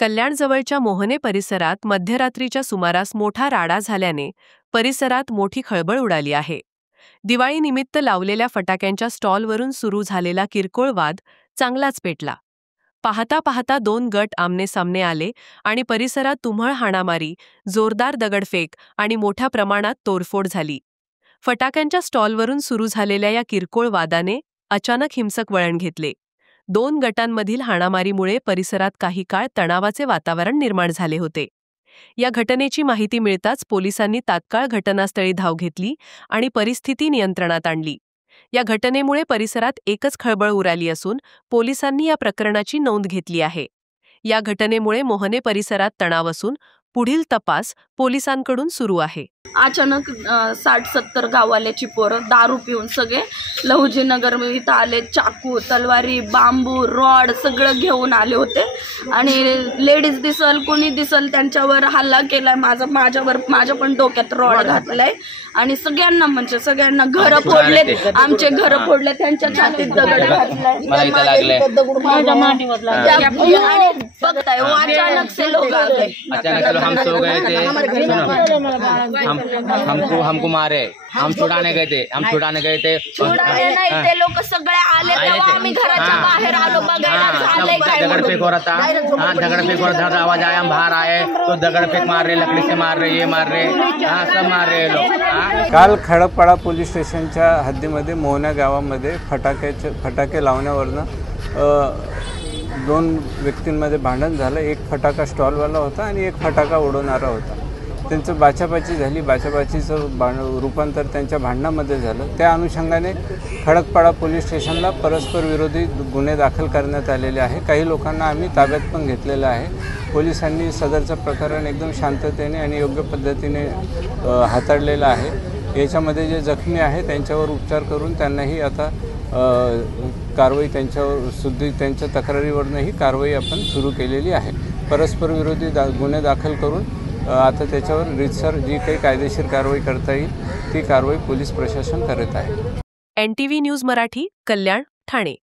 कल्याण जवळच्या मोहने परिसरात मध्यरात्रीच्या सुमारास मोठा राडा झाल्याने परिसरात मोठी खळबळ उडाली आहे। दिवाळीनिमित्त लावलेल्या फटाक्यांच्या स्टॉलवरून सुरू झालेला किरकोळ वाद चांगलाच पेटला। पाहता पाहता दोन गट आमनेसामने आले आणि परिसरात तुम्हळ हाणामारी, जोरदार दगडफेक आणि मोठ्या प्रमाणात तोडफोड झाली। फटाक्यांच्या स्टॉलवरून सुरू झालेल्या या किरकोळ वादाने अचानक हिंसक वळण घेतले। दोन गटांमधील हाणामारीमुळे परिसरात काही काळ तणावाचे वातावरण निर्माण झाले होते। या घटनेची माहिती मिळताच पोलिसांनी तात्काळ घटनास्थळी धाव घेतली आणि परिस्थिती नियंत्रणात आणली। या घटनेमुळे परिसरात एकच खळबळ उडाली असून पोलिसांनी या प्रकरणाची नोंद घेतली आहे। या घटनेमुळे मोहने परिसरात तणाव असून पुढील तपास पोलिसांकडून सुरू आहे। अचानक 60-70 गाववाल्याची पोरं दारू पिऊन सगळे लहुजी नगर इथं आले। चाकू, तलवारी, बांबू, रॉड सगळं घेऊन आले होते आणि लेडीज दिसल कोणी दिसल त्यांच्यावर हल्ला केलाय। माझ्या पण डोक्यात रॉड घातलाय आणि सगळ्यांना म्हणजे सगळ्यांना घर फोडलेत, आमचे घर फोडले, त्यांच्या छातीत दगड घातलाय, बघताय अचानक से लोग आ गए। हम सो गए थे, हमको मारे, हम छुड़ाने गए थे, छुड़ाने नहीं ते लोग सगळे आले तेव्हा आम्ही घराच्या बाहेर आलो बघायला। दगड़ फेंक हो रहा था, दगड़ फेंक हो रहा था, आवाज आया, हम बाहर आए तो दगड़ फेंक मार रहे, लकड़ी से मार रहे, ये मार रहे, सब मार रहे लोग। काल खडकपाडा पोलीस स्टेशनच्या हद्दीमध्ये मोहना गावामध्ये फटाके लावण्यावरनं दोन व्यक्तींमध्ये भांडण झालं। एक फटाका स्टॉलवाला होता आणि एक फटाका उडवणारा होता। त्यांचं बाचाबाची झाली, बाचाबाचीचं रूपांतर त्यांच्या भांडणामध्ये झालं। त्या अनुषंगाने खडकपाडा पोलीस स्टेशनला परस्पर विरोधी गुन्हे दाखल करण्यात आलेले आहे। काही लोकांना आम्ही ताब्यात पण घेतलेलं आहे। पोलिसांनी सदरचं प्रकरण एकदम शांततेने आणि योग्य पद्धतीने हाताळलेलं आहे। याच्यामध्ये जे जखमी आहे त्यांच्यावर उपचार करून त्यांनाही आता कारवाई त्यांच्या तक्रारीवरनंही कारवाई आपण सुरू केलेली आहे। परस्पर विरोधी गुन्हे दाखल करून आता त्याच्यावर रीतसर जी काही कायदेशीर कारवाई करता येईल ती कारवाई पोलीस प्रशासन करत आहे। NTV न्यूज मराठी, कल्याण, ठाणे।